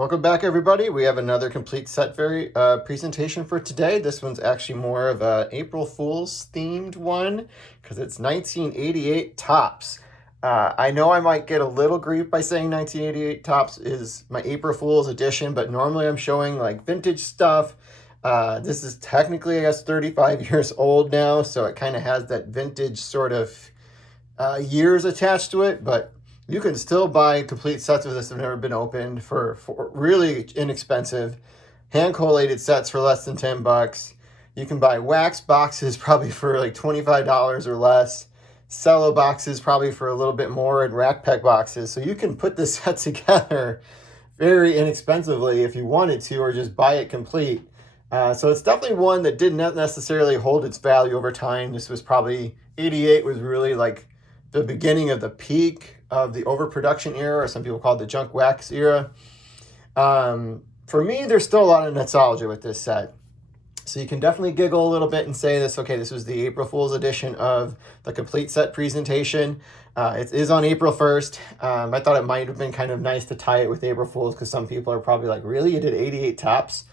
Welcome back, everybody. We have another complete set presentation for today. This one's actually more of an April Fool's themed one because it's 1988 Topps. I know I might get a little grief by saying 1988 Topps is my April Fool's edition, but normally I'm showing like vintage stuff. This is technically, I guess, 35 years old now, so it kind of has that vintage sort of years attached to it, but you can still buy complete sets of this that have never been opened for really inexpensive, hand collated sets for less than $10. You can buy wax boxes probably for like $25 or less, cello boxes probably for a little bit more, and rack peg boxes. So you can put this set together very inexpensively if you wanted to, or just buy it complete. So it's definitely one that did not necessarily hold its value over time. This was probably, 88 was really like the beginning of the peak of the overproduction era, or some people call it the junk wax era. For me, there's still a lot of nostalgia with this set. So you can definitely giggle a little bit and say this, okay, this was the April Fool's edition of the complete set presentation. It is on April 1st. I thought it might have been kind of nice to tie it with April Fool's because some people are probably like, really? You did 88 Topps?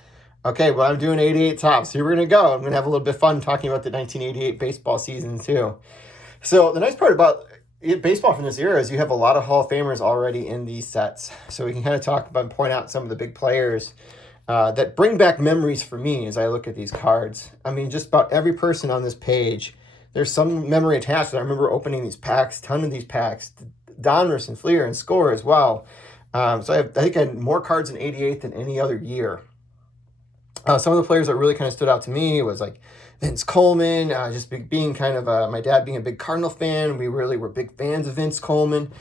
Okay, well, I'm doing 88 Topps. Here we're going to go. I'm going to have a little bit of fun talking about the 1988 baseball season too. So the nice part about baseball from this era is you have a lot of Hall of Famers already in these sets. So we can kind of talk about and point out some of the big players that bring back memories for me as I look at these cards. I mean, just about every person on this page, there's some memory attached. I remember opening these packs, ton of these packs, Donruss and Fleer and Score as well. So I think I had more cards in 88 than any other year. Some of the players that really kind of stood out to me was like Vince Coleman, just being kind of my dad being a big Cardinal fan. We really were big fans of Vince Coleman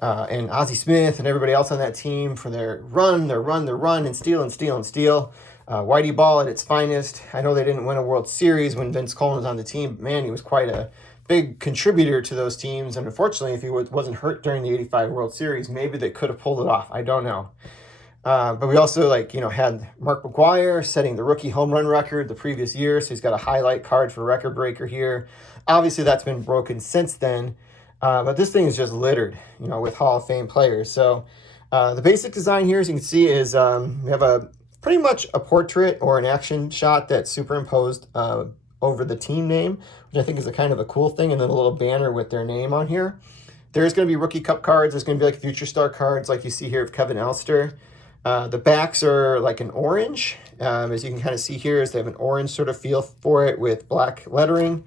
and Ozzie Smith and everybody else on that team for their run, and steal. Whitey Ball at its finest. I know they didn't win a World Series when Vince Coleman was on the team, but man, he was quite a big contributor to those teams. And unfortunately, if he wasn't hurt during the 85 World Series, maybe they could have pulled it off. I don't know. But we also had Mark McGwire setting the rookie home run record the previous year. So he's got a highlight card for record breaker here. Obviously that's been broken since then. But this thing is just littered, with Hall of Fame players. So the basic design here, as you can see, is we have pretty much a portrait or an action shot that's superimposed over the team name, which I think is a kind of a cool thing. And then a little banner with their name on here. There's going to be rookie cup cards. There's going to be like future star cards like you see here of Kevin Elster. The backs are like an orange. As you can kind of see here, is they have an orange sort of feel for it with black lettering.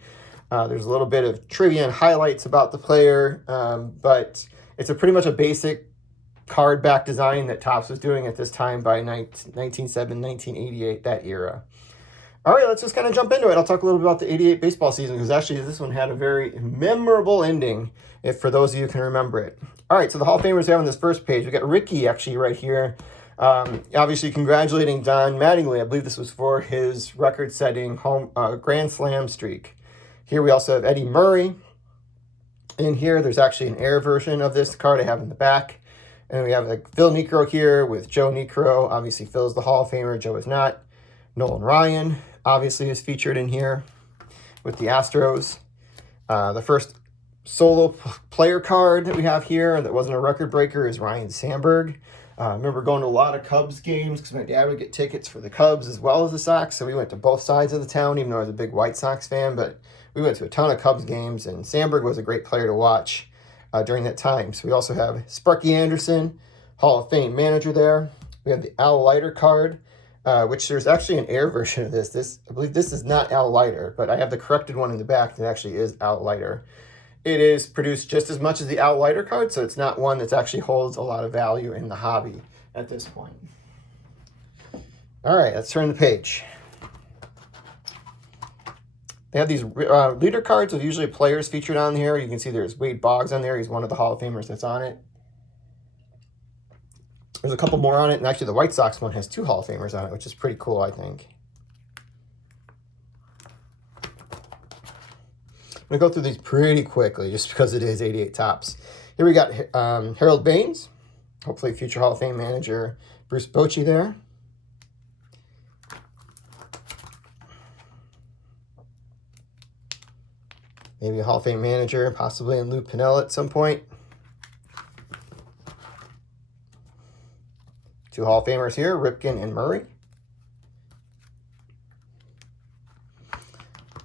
There's a little bit of trivia and highlights about the player, but it's pretty much a basic card back design that Topps was doing at this time by 1988, that era. All right, let's just kind of jump into it. I'll talk a little bit about the 88 baseball season because actually this one had a very memorable ending, if for those of you who can remember it. All right, so the Hall of Famers have on this first page. We got Ricky actually right here. Obviously congratulating Don Mattingly. I believe this was for his record-setting Grand Slam streak. Here we also have Eddie Murray. In here, there's actually an air version of this card I have in the back. And we have like Phil Niekro here with Joe Niekro. Obviously, Phil's the Hall of Famer. Joe is not. Nolan Ryan obviously is featured in here with the Astros. The first solo player card that we have here that wasn't a record breaker is Ryan Sandberg. I remember going to a lot of Cubs games because my dad would get tickets for the Cubs as well as the Sox. So we went to both sides of the town, even though I was a big White Sox fan. But we went to a ton of Cubs games, and Sandberg was a great player to watch during that time. So we also have Sparky Anderson, Hall of Fame manager there. We have the Al Leiter card, which there's actually an air version of this. I believe this is not Al Leiter, but I have the corrected one in the back that actually is Al Leiter. It is produced just as much as the Al Leiter card, so it's not one that actually holds a lot of value in the hobby at this point. All right, let's turn the page. They have these leader cards with usually players featured on here. You can see there's Wade Boggs on there. He's one of the Hall of Famers that's on it. There's a couple more on it, and actually the White Sox one has 2 Hall of Famers on it, which is pretty cool, I think. I'm going to go through these pretty quickly just because it is 88 Topps. Here we got Harold Baines, hopefully future Hall of Fame manager Bruce Bochy there. Maybe a Hall of Fame manager, possibly in Lou Piniella at some point. Two Hall of Famers here, Ripken and Murray.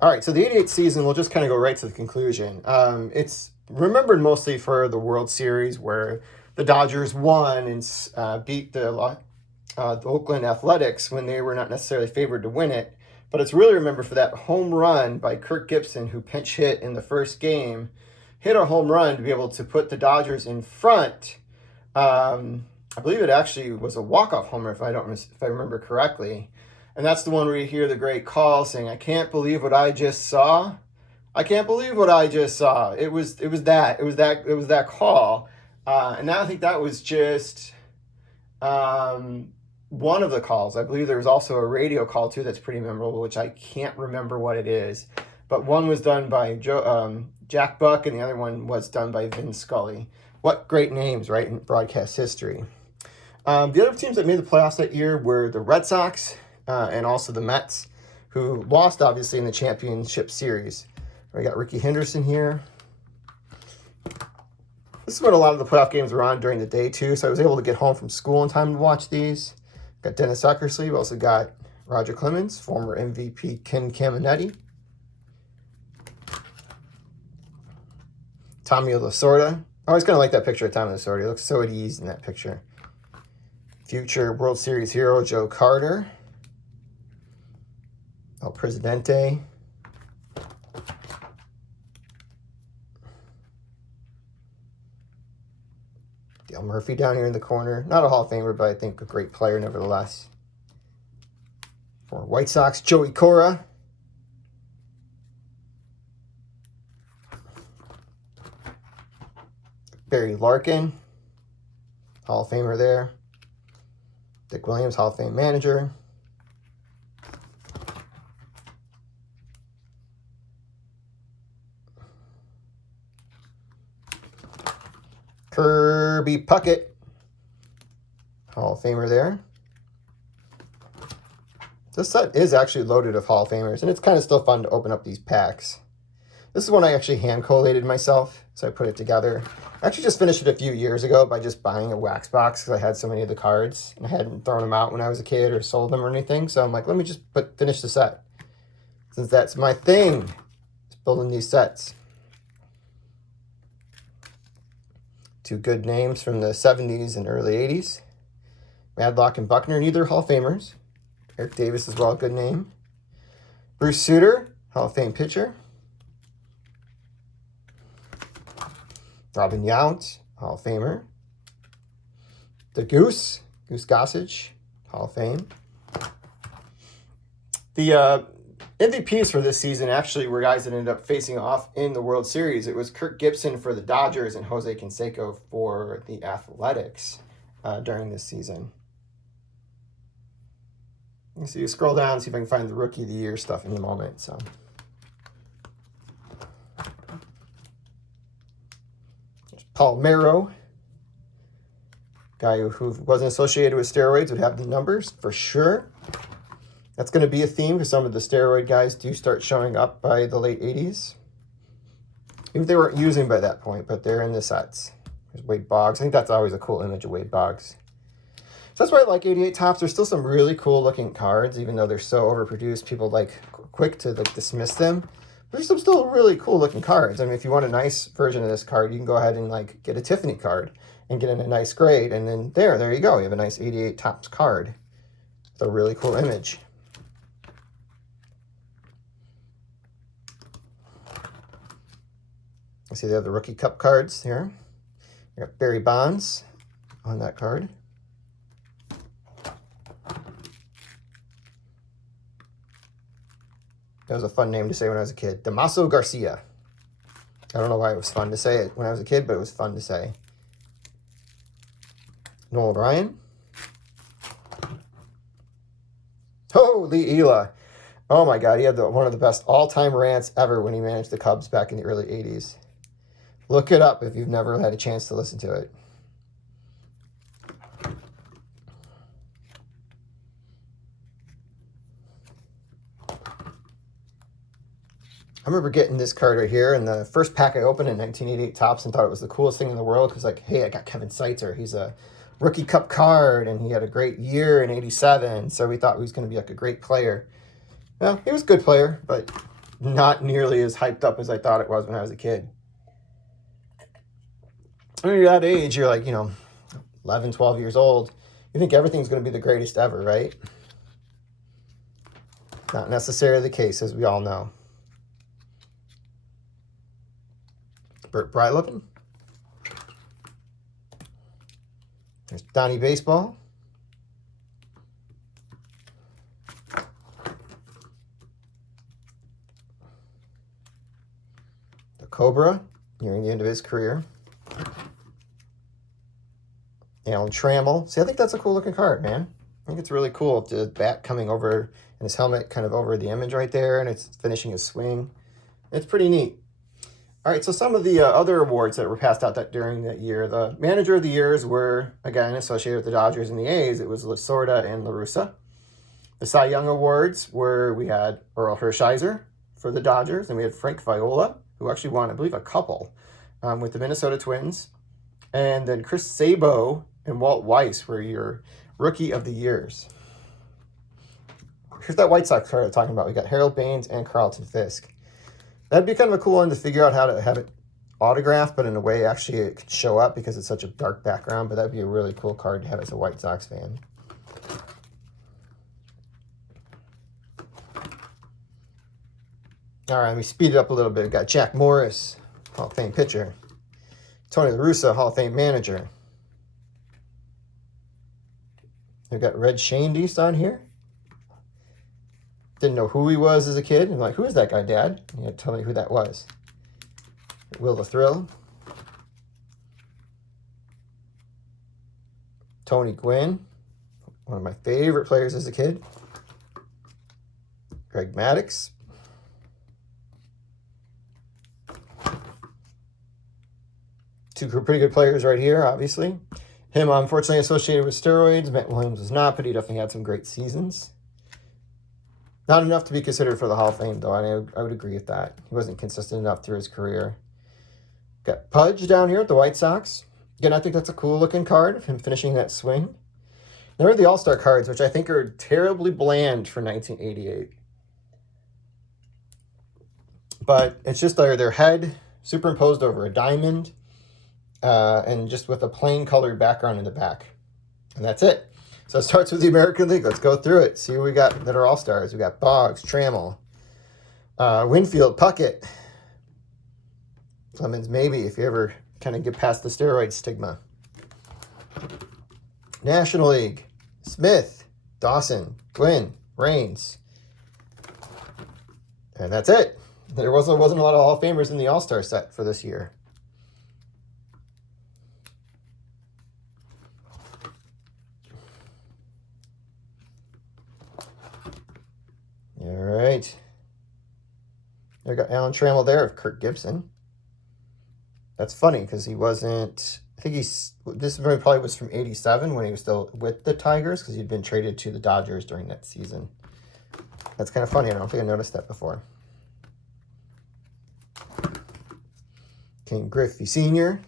All right, so the 88 season, we'll just kind of go right to the conclusion. It's remembered mostly for the World Series where the Dodgers won and beat the Oakland Athletics when they were not necessarily favored to win it. But it's really remembered for that home run by Kirk Gibson, who pinch hit in the first game, hit a home run to be able to put the Dodgers in front. I believe it actually was a walk-off homer, if I remember correctly. And that's the one where you hear the great call saying, "I can't believe what I just saw. I can't believe what I just saw." It was that call. And I think that was just one of the calls. I believe there was also a radio call too that's pretty memorable, which I can't remember what it is. But one was done by Jack Buck, and the other one was done by Vin Scully. What great names, right, in broadcast history. The other teams that made the playoffs that year were the Red Sox and also the Mets, who lost, obviously, in the championship series. We got Ricky Henderson here. This is when a lot of the playoff games were on during the day, too, so I was able to get home from school in time to watch these. Got Dennis Eckersley. We also got Roger Clemens, former MVP Ken Caminetti. Tommy Lasorda. I always kind of like that picture of Tommy Lasorda. He looks so at ease in that picture. Future World Series hero Joe Carter. El Presidente. Dale Murphy down here in the corner. Not a Hall of Famer, but I think a great player nevertheless. For White Sox, Joey Cora. Barry Larkin, Hall of Famer there. Dick Williams, Hall of Fame manager. Kirby Puckett, Hall of Famer there. This set is actually loaded of Hall of Famers, and it's kind of still fun to open up these packs. This is one I actually hand collated myself, so I put it together. I actually just finished it a few years ago by just buying a wax box because I had so many of the cards, and I hadn't thrown them out when I was a kid or sold them or anything, so I'm like, let me just finish the set, since that's my thing, just building these sets. Two good names from the 70s and early 80s. Madlock and Buckner, neither Hall of Famers. Eric Davis as well, good name. Bruce Sutter, Hall of Fame pitcher. Robin Yount, Hall of Famer. The Goose Gossage, Hall of Fame. The MVPs for this season actually were guys that ended up facing off in the World Series. It was Kirk Gibson for the Dodgers and Jose Canseco for the Athletics during this season. So you scroll down, see if I can find the Rookie of the Year stuff in a moment. So, there's Paul Merrow, guy who wasn't associated with steroids would have the numbers for sure. That's going to be a theme because some of the steroid guys do start showing up by the late 80s. Even if they weren't using by that point, but they're in the sets. There's Wade Boggs. I think that's always a cool image of Wade Boggs. So that's why I like 88 Topps. There's still some really cool looking cards, even though they're so overproduced. People like quick to like dismiss them. But there's some still really cool looking cards. I mean, if you want a nice version of this card, you can go ahead and like get a Tiffany card and get in a nice grade. And then there you go. You have a nice 88 Topps card. It's a really cool image. You see they have the Rookie Cup cards here. We got Barry Bonds on that card. That was a fun name to say when I was a kid. Damaso Garcia. I don't know why it was fun to say it when I was a kid, but it was fun to say. Nolan Ryan. Oh, Lee Ela. Oh my God, he had one of the best all-time rants ever when he managed the Cubs back in the early 80s. Look it up if you've never had a chance to listen to it. I remember getting this card right here, and the first pack I opened in 1988 Topps and thought it was the coolest thing in the world because, like, hey, I got Kevin Seitzer. He's a rookie cup card, and he had a great year in 87, so we thought he was going to be like a great player. Well, he was a good player, but not nearly as hyped up as I thought it was when I was a kid. When you're that age, you're like, 11, 12 years old, you think everything's going to be the greatest ever, right? Not necessarily the case, as we all know. Burt Breitleben. There's Donnie Baseball. The Cobra, nearing the end of his career. Alan Trammell. See, I think that's a cool looking card, man. I think it's really cool. The bat coming over and his helmet kind of over the image right there, and it's finishing his swing. It's pretty neat. All right, so some of the other awards that were passed out during that year, the Manager of the Years were, again, associated with the Dodgers and the A's. It was Lasorda and La Russa. The Cy Young Awards were, we had Earl Hershiser for the Dodgers, and we had Frank Viola, who actually won, I believe, a couple with the Minnesota Twins. And then Chris Sabo and Walt Weiss were your Rookie of the Years. Here's that White Sox card I'm talking about. We got Harold Baines and Carlton Fisk. That'd be kind of a cool one to figure out how to have it autographed, but in a way actually it could show up because it's such a dark background, but that'd be a really cool card to have as a White Sox fan. All right, let me speed it up a little bit. We got Jack Morris, Hall of Fame pitcher. Tony La Russa, Hall of Fame manager. We've got Red Schoendienst on here. Didn't know who he was as a kid. I'm like, who is that guy, Dad? You had to tell me who that was. Will the Thrill. Tony Gwynn, one of my favorite players as a kid. Greg Maddux. Two pretty good players right here, obviously. Him, unfortunately, associated with steroids. Matt Williams was not, but he definitely had some great seasons. Not enough to be considered for the Hall of Fame, though. I would agree with that. He wasn't consistent enough through his career. Got Pudge down here at the White Sox. Again, I think that's a cool-looking card of him finishing that swing. There are the All-Star cards, which I think are terribly bland for 1988. But it's just their head superimposed over a diamond and just with a plain colored background in the back. And that's it. So it starts with the American League. Let's go through it. See what we got that are all-stars. We got Boggs, Trammell, Winfield, Puckett, Clemens, maybe, if you ever kind of get past the steroid stigma. National League, Smith, Dawson, Gwynn, Raines. And that's it. There wasn't a lot of Hall of Famers in the All-Star set for this year. All right. I got Alan Trammell there of Kirk Gibson. That's funny because he wasn't, I think this probably was from 87 when he was still with the Tigers because he'd been traded to the Dodgers during that season. That's kind of funny. I don't think I noticed that before. King Griffey Sr.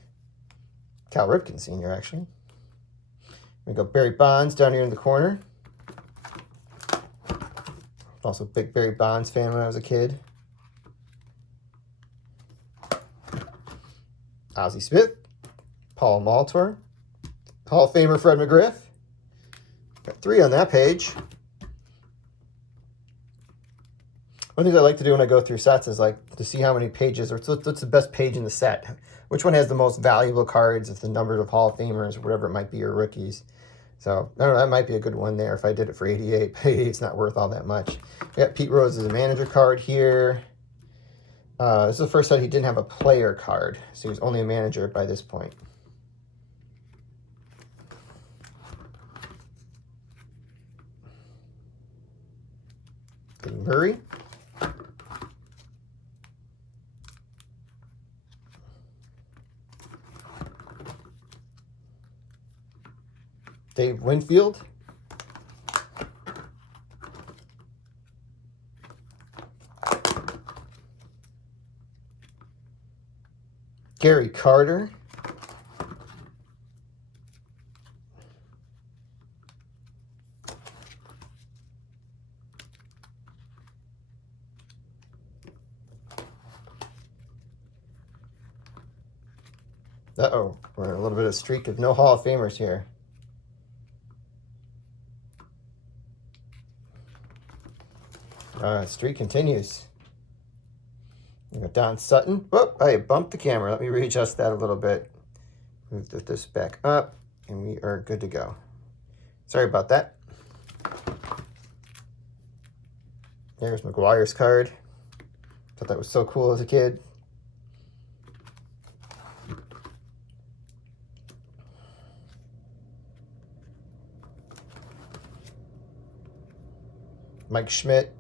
Cal Ripken Sr., actually. We got Barry Bonds down here in the corner. Also a big Barry Bonds fan when I was a kid. Ozzie Smith, Paul Maltor, Hall of Famer Fred McGriff. Got 3 on that page. One thing I like to do when I go through sets is like to see how many pages, or what's the best page in the set. Which one has the most valuable cards, if the number of Hall of Famers, or whatever it might be, or rookies. So, I don't know, that might be a good one there if I did it for 88. But 88's not worth all that much. We got Pete Rose as a manager card here. This is the first time he didn't have a player card, so he was only a manager by this point. Eddie Murray. Dave Winfield. Gary Carter. Uh-oh, we're in a little bit of streak of no Hall of Famers here. Streak continues. We got Don Sutton. Whoop, I bumped the camera. Let me readjust that a little bit. Move this back up, and we are good to go. Sorry about that. There's McGuire's card. Thought that was so cool as a kid. Mike Schmidt.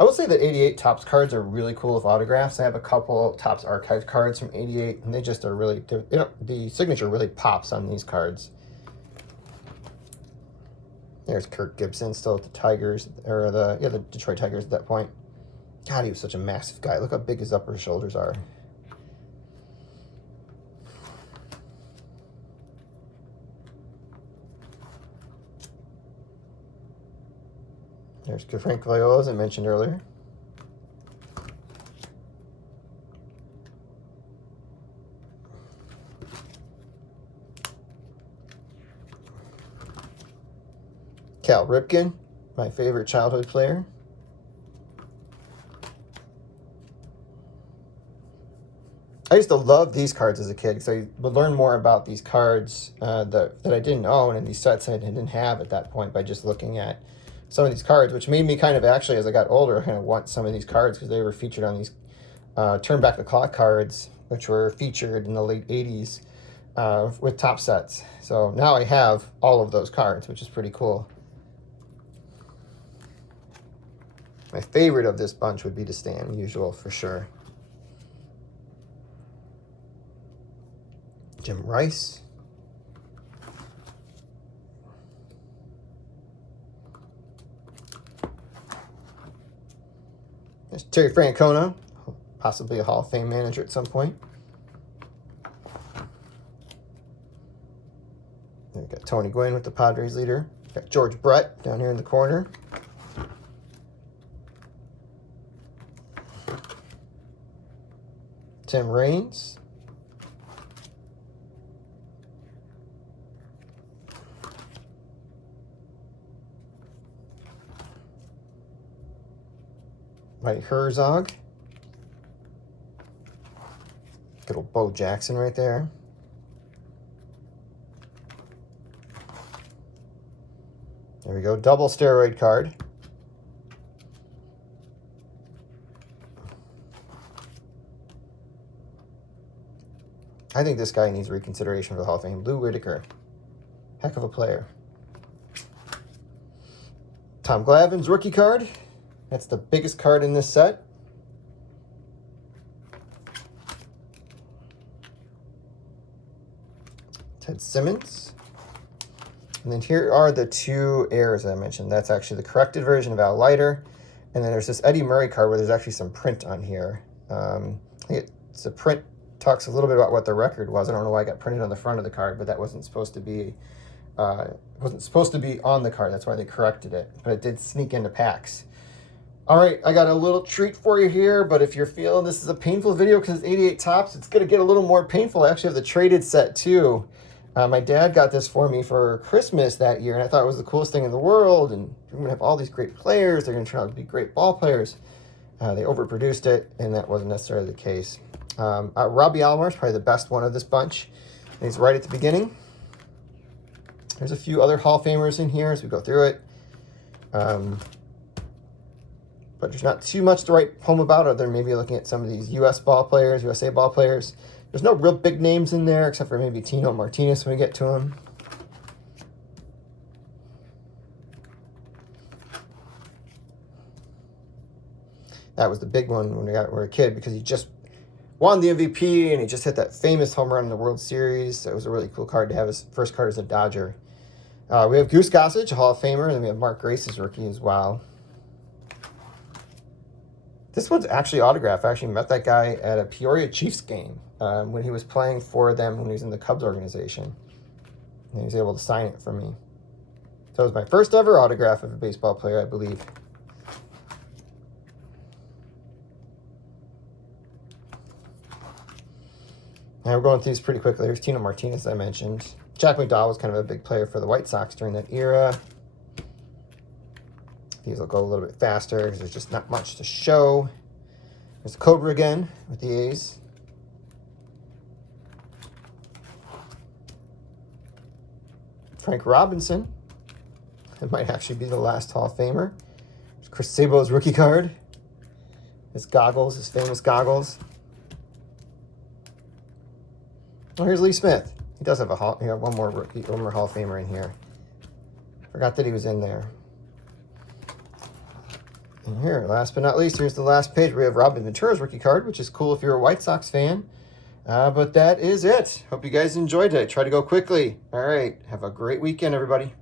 I will say that 88 Topps cards are really cool with autographs. I have a couple Topps archive cards from 88, and they just are really, the signature really pops on these cards. There's Kirk Gibson, still at the Tigers, or the Detroit Tigers at that point. God, he was such a massive guy. Look how big his upper shoulders are. There's Frank Viola, as I mentioned earlier. Cal Ripken, my favorite childhood player. I used to love these cards as a kid because I would learn more about these cards that I didn't own and these sets I didn't have at that point by just looking at some of these cards, which made me kind of actually, as I got older, kind of want some of these cards because they were featured on these turn back the clock cards, which were featured in the late 80s with Top sets. So now I have all of those cards, which is pretty cool. My favorite of this bunch would be the Stan Musial for sure. Jim Rice. There's Terry Francona, possibly a Hall of Fame manager at some point. Then we got Tony Gwynn with the Padres leader. Got George Brett down here in the corner. Tim Raines. Mike Herzog. Good old Bo Jackson right there. There we go, double steroid card. I think this guy needs reconsideration for the Hall of Fame. Lou Whitaker. Heck of a player. Tom Glavine's rookie card. That's the biggest card in this set. Ted Simmons. And then here are the two errors I mentioned. That's actually the corrected version of Al Leiter. And then there's this Eddie Murray card where there's actually some print on here. I think it's a print, talks a little bit about what the record was. I don't know why it got printed on the front of the card, but that wasn't supposed to be on the card. That's why they corrected it. But it did sneak into packs. All right, I got a little treat for you here, but if you're feeling this is a painful video because it's 88 Topps, it's going to get a little more painful. I actually have the traded set too. My dad got this for me for Christmas that year, and I thought it was the coolest thing in the world, and we're going to have all these great players. They're going to turn out to be great ball players. They overproduced it, and that wasn't necessarily the case. Robbie Alomar is probably the best one of this bunch. And he's right at the beginning. There's a few other Hall of Famers in here as we go through it. But there's not too much to write home about other than maybe looking at some of these USA ball players. There's no real big names in there except for maybe Tino Martinez when we get to him. That was the big one when we were a kid because he just won the MVP and he just hit that famous home run in the World Series. So it was a really cool card to have his first card as a Dodger. We have Goose Gossage, a Hall of Famer, and then we have Mark Grace's rookie as well. This one's actually autographed. I actually met that guy at a Peoria Chiefs game when he was playing for them when he was in the Cubs organization. And he was able to sign it for me. So it was my first ever autograph of a baseball player, I believe. Now we're going through these pretty quickly. There's Tino Martinez, I mentioned. Jack McDowell was kind of a big player for the White Sox during that era. These will go a little bit faster because there's just not much to show. There's Cobra again with the A's. Frank Robinson. It might actually be the last Hall of Famer. There's Chris Sabo's rookie card. His goggles, his famous goggles. Oh, here's Lee Smith. He does have one more rookie, one more Hall of Famer in here. Forgot that he was in there. And here, last but not least, here's the last page. We have Robin Ventura's rookie card, which is cool if you're a White Sox fan. But that is it. Hope you guys enjoyed it. Try to go quickly. All right. Have a great weekend, everybody.